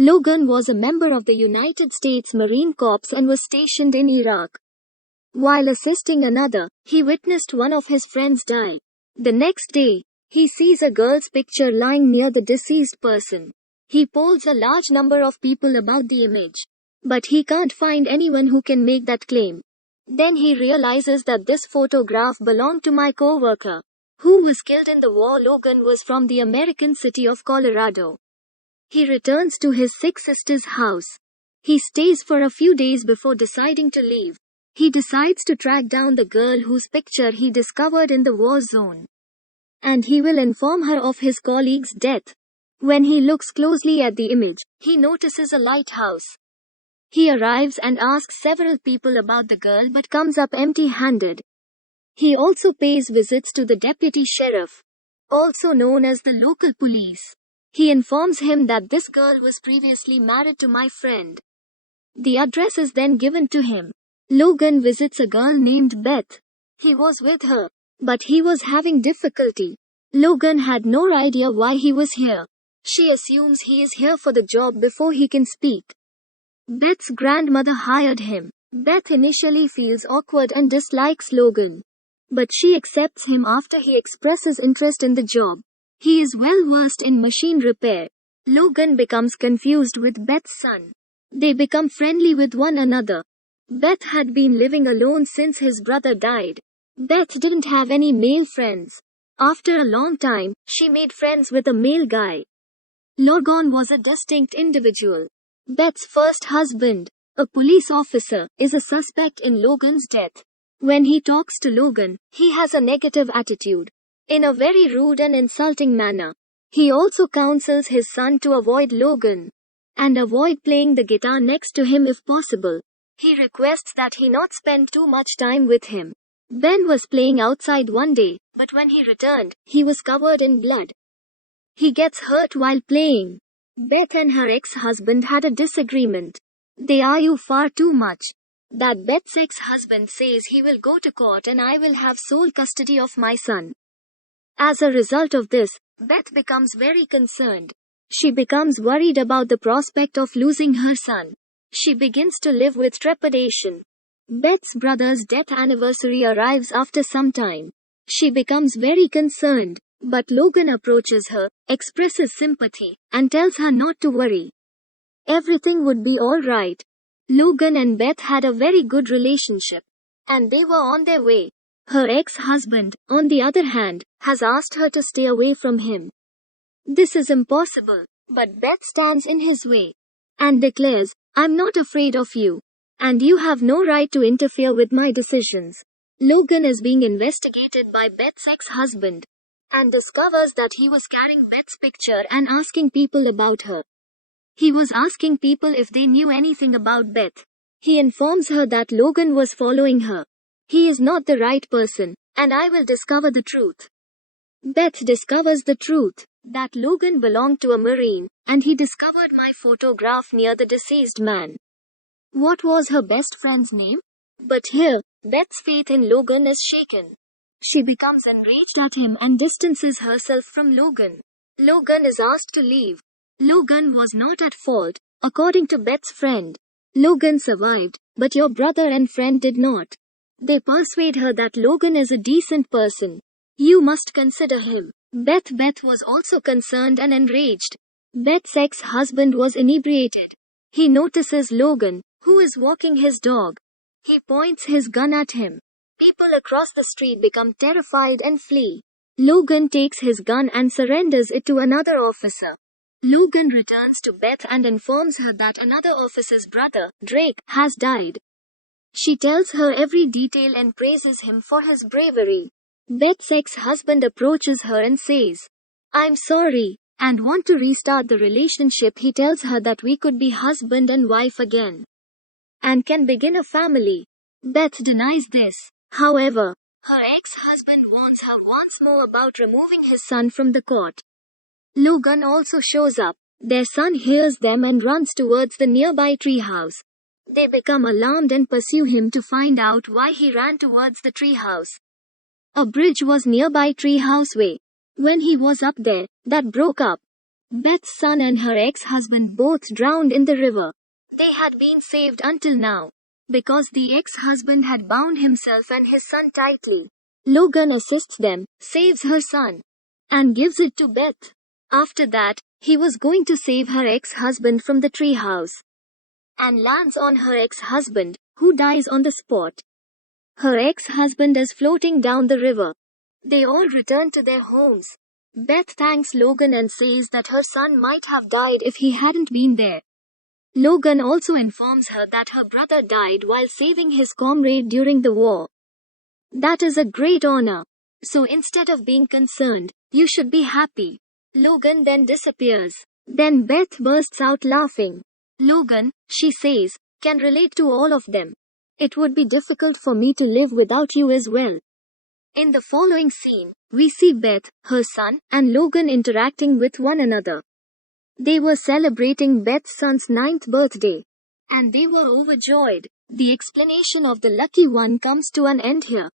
Logan was a member of the United States Marine Corps and was stationed in Iraq. While assisting another, he witnessed one of his friends die. The next day, he sees a girl's picture lying near the deceased person. He polls a large number of people about the image, but he can't find anyone who can make that claim. Then he realizes that this photograph belonged to my co-worker, who was killed in the war. Logan was from the American city of Colorado. He returns to his sick sister's house. He stays for a few days before deciding to leave. He decides to track down the girl whose picture he discovered in the war zone, and he will inform her of his colleague's death. When he looks closely at the image, he notices a lighthouse. He arrives and asks several people about the girl but comes up empty-handed. He also pays visits to the deputy sheriff, also known as the local police. He informs him that this girl was previously married to my friend. The address is then given to him. Logan visits a girl named Beth. He was with her, but he was having difficulty. Logan had no idea why he was here. She assumes he is here for the job before he can speak. Beth's grandmother hired him. Beth initially feels awkward and dislikes Logan, but she accepts him after he expresses interest in the job. He is well versed in machine repair. Logan becomes confused with Beth's son. They become friendly with one another. Beth had been living alone since his brother died. Beth didn't have any male friends. After a long time, she made friends with a male guy. Logan was a distinct individual. Beth's first husband, a police officer, is a suspect in Logan's death. When he talks to Logan, he has a negative attitude, in a very rude and insulting manner. He also counsels his son to avoid Logan and avoid playing the guitar next to him if possible. He requests that he not spend too much time with him. Ben was playing outside one day, but when he returned, he was covered in blood. He gets hurt while playing. Beth and her ex-husband had a disagreement. They argue far too much. That Beth's ex-husband says he will go to court and I will have sole custody of my son. As a result of this, Beth becomes very concerned. She becomes worried about the prospect of losing her son. She begins to live with trepidation. Beth's brother's death anniversary arrives after some time. She becomes very concerned, but Logan approaches her, expresses sympathy, and tells her not to worry. Everything would be all right. Logan and Beth had a very good relationship, and they were on their way. Her ex-husband, on the other hand, has asked her to stay away from him. This is impossible, but Beth stands in his way and declares, "I'm not afraid of you, and you have no right to interfere with my decisions." Logan is being investigated by Beth's ex-husband and discovers that he was carrying Beth's picture and asking people about her. He was asking people if they knew anything about Beth. He informs her that Logan was following her. He is not the right person, and I will discover the truth. Beth discovers the truth, that Logan belonged to a Marine, and he discovered my photograph near the deceased man. What was her best friend's name? But here, Beth's faith in Logan is shaken. She becomes enraged at him and distances herself from Logan. Logan is asked to leave. Logan was not at fault, according to Beth's friend. Logan survived, but your brother and friend did not. They persuade her that Logan is a decent person. You must consider him. Beth was also concerned and enraged. Beth's ex-husband was inebriated. He notices Logan, who is walking his dog. He points his gun at him. People across the street become terrified and flee. Logan takes his gun and surrenders it to another officer. Logan returns to Beth and informs her that another officer's brother, Drake, has died. She tells her every detail and praises him for his bravery. Beth's ex-husband approaches her and says, "I'm sorry," and want to restart the relationship. He tells her that we could be husband and wife again, and can begin a family. Beth denies this. However, her ex-husband warns her once more about removing his son from the court. Logan also shows up. Their son hears them and runs towards the nearby treehouse. They become alarmed and pursue him to find out why he ran towards the treehouse. A bridge was nearby treehouse way. When he was up there, that broke up. Beth's son and her ex-husband both drowned in the river. They had been saved until now, because the ex-husband had bound himself and his son tightly. Logan assists them, saves her son, and gives it to Beth. After that, he was going to save her ex-husband from the treehouse, and lands on her ex-husband, who dies on the spot. Her ex-husband is floating down the river. They all return to their homes. Beth thanks Logan and says that her son might have died if he hadn't been there. Logan also informs her that her brother died while saving his comrade during the war. That is a great honor. So instead of being concerned, you should be happy. Logan then disappears. Then Beth bursts out laughing. Logan, she says, can relate to all of them. It would be difficult for me to live without you as well. In the following scene, we see Beth, her son, and Logan interacting with one another. They were celebrating Beth's son's 9th birthday, and they were overjoyed. The explanation of the lucky one comes to an end here.